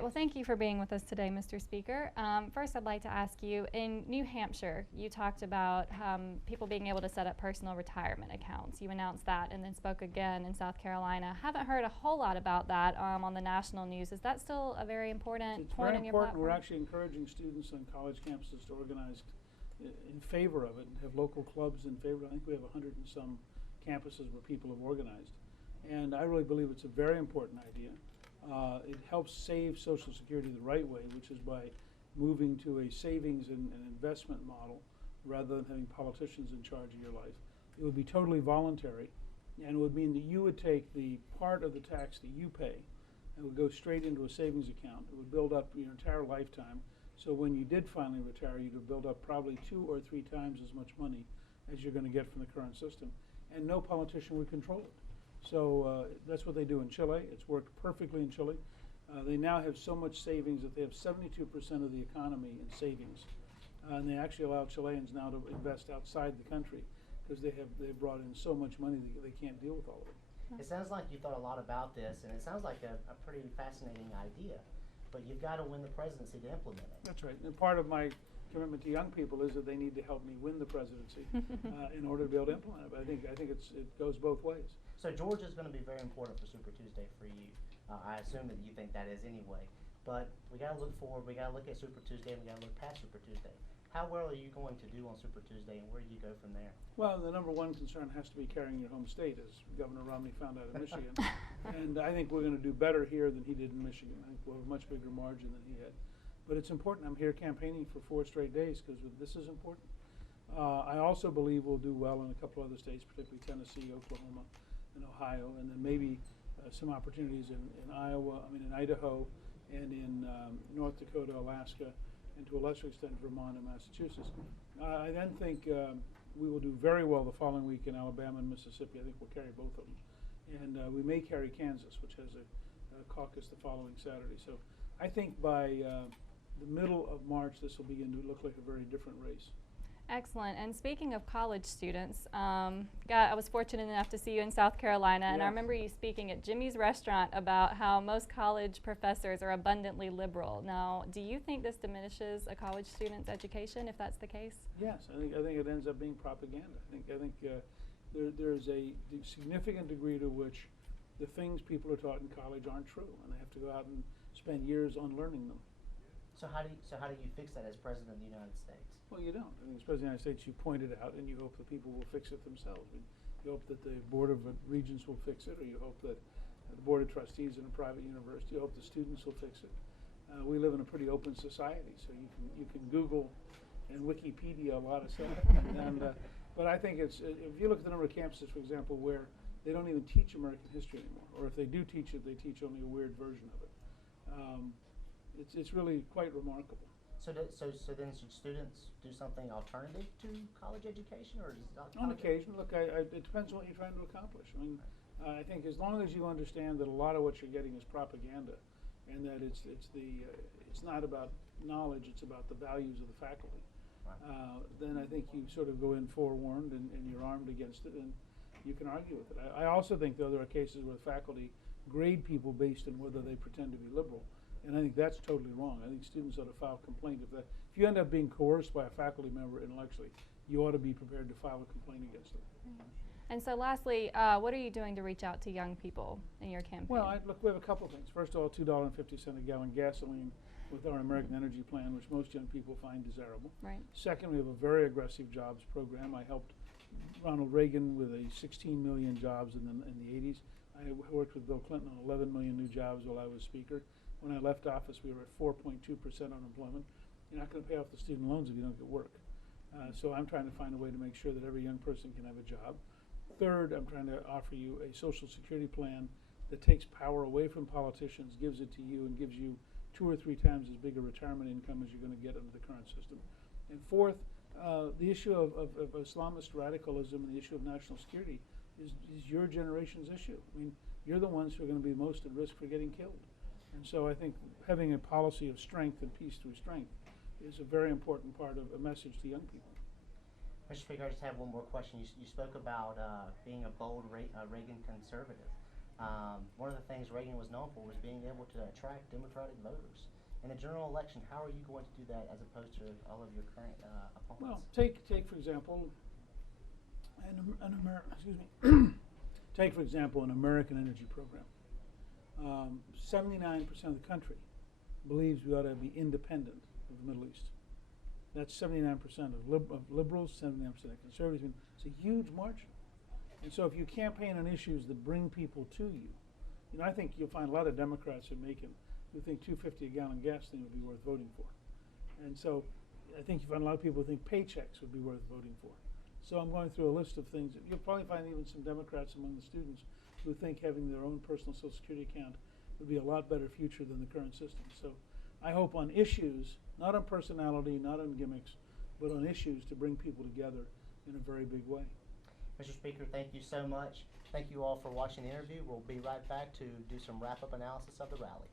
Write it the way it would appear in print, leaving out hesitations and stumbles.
Well, thank you for being with us today, Mr. Speaker. First, I'd like to ask you, in New Hampshire, you talked about people being able to set up personal retirement accounts. You announced that and then spoke again in South Carolina. Haven't heard a whole lot about that on the national news. Is that still a very important point on your platform? It's very important. We're actually encouraging students on college campuses to organize in favor of it and have local clubs in favor. I think we have 100 and some campuses where people have organized. And I really believe it's a very important idea. It helps save Social Security the right way, which is by moving to a savings and investment model rather than having politicians in charge of your life. It would be totally voluntary, and it would mean that you would take the part of the tax that you pay and would go straight into a savings account. It would build up your entire lifetime. So when you did finally retire, you'd have built up probably 2 or 3 times as much money as you're going to get from the current system. And no politician would control it. So that's what they do in Chile. It's worked perfectly in Chile. They now have so much savings that they have 72% of the economy in savings. And they actually allow Chileans now to invest outside the country because they've brought in so much money that they can't deal with all of it. It sounds like you thought a lot about this, and it sounds like a pretty fascinating idea. But you've got to win the presidency to implement it. That's right. And part of my commitment to young people is that they need to help me win the presidency in order to be able to implement it. But I think it goes both ways. So Georgia is going to be very important for Super Tuesday for you. I assume that you think that is anyway. But we got to look forward. We got to look at Super Tuesday, and we got to look past Super Tuesday. How well are you going to do on Super Tuesday, and where do you go from there? Well, the number one concern has to be carrying your home state, as Governor Romney found out in Michigan. And I think we're going to do better here than he did in Michigan. I think we'll have a much bigger margin than he had. But it's important. I'm here campaigning for 4 straight days because this is important. I also believe we'll do well in a couple other states, particularly Tennessee, Oklahoma, and Ohio, and then maybe some opportunities in Idaho, and in North Dakota, Alaska, and to a lesser extent Vermont and Massachusetts. I then think we will do very well the following week in Alabama and Mississippi. I think we'll carry both of them. And we may carry Kansas, which has a caucus the following Saturday. So I think by the middle of March, this will begin to look like a very different race. Excellent. And speaking of college students, I was fortunate enough to see you in South Carolina, and I remember you speaking at Jimmy's restaurant about how most college professors are abundantly liberal. Now, do you think this diminishes a college student's education, if that's the case? Yes, I think it ends up being propaganda. I think there's a significant degree to which the things people are taught in college aren't true, and they have to go out and spend years unlearning them. So how do you fix that as President of the United States? Well, you don't. I think as President of the United States, you point it out, and you hope that people will fix it themselves. You hope that the Board of Regents will fix it, or you hope that the Board of Trustees in a private university, you hope the students will fix it. We live in a pretty open society, so you can Google and Wikipedia a lot of stuff. But I think if you look at the number of campuses, for example, where they don't even teach American history anymore, or if they do teach it, they teach only a weird version of it. It's really quite remarkable. So then should students do something alternative to college education, or is it not? On occasion, look, it depends on what you're trying to accomplish. I mean, I think as long as you understand that a lot of what you're getting is propaganda, and that it's not about knowledge, it's about the values of the faculty, right. Then I think you sort of go in forewarned and you're armed against it, and you can argue with it. I also think, though, there are cases where faculty grade people based on whether they pretend to be liberal. And I think that's totally wrong. I think students ought to file a complaint. If you end up being coerced by a faculty member intellectually, you ought to be prepared to file a complaint against them. And so lastly, what are you doing to reach out to young people in your campaign? Well, look, we have a couple of things. First of all, $2.50 a gallon gasoline with our American Energy Plan, which most young people find desirable. Right. Second, we have a very aggressive jobs program. I helped Ronald Reagan with 16 million jobs in the 80s. I worked with Bill Clinton on 11 million new jobs while I was Speaker. When I left office, we were at 4.2% unemployment. You're not going to pay off the student loans if you don't get work. So I'm trying to find a way to make sure that every young person can have a job. Third, I'm trying to offer you a Social Security plan that takes power away from politicians, gives it to you, and gives you 2 or 3 times as big a retirement income as you're going to get under the current system. And fourth, the issue of Islamist radicalism and the issue of national security is your generation's issue. I mean, you're the ones who are going to be most at risk for getting killed. And so I think having a policy of strength and peace through strength is a very important part of a message to young people. Mr. Speaker, I just have one more question. You spoke about being a bold Reagan conservative. One of the things Reagan was known for was being able to attract Democratic voters. In a general election, how are you going to do that as opposed to all of your current Well, opponents? take for example, take for example an American energy program. 79% of the country believes we ought to be independent of the Middle East. That's 79% of liberals, 79% of conservatives. It's a huge margin. And so if you campaign on issues that bring people to you, I think you'll find a lot of Democrats in Macon who think $2.50 a gallon gas thing would be worth voting for. And so I think you find a lot of people who think paychecks would be worth voting for. So I'm going through a list of things. You'll probably find even some Democrats among the students who think having their own personal Social Security account would be a lot better future than the current system. So I hope on issues, not on personality, not on gimmicks, but on issues to bring people together in a very big way. Mr. Speaker, thank you so much. Thank you all for watching the interview. We'll be right back to do some wrap-up analysis of the rally.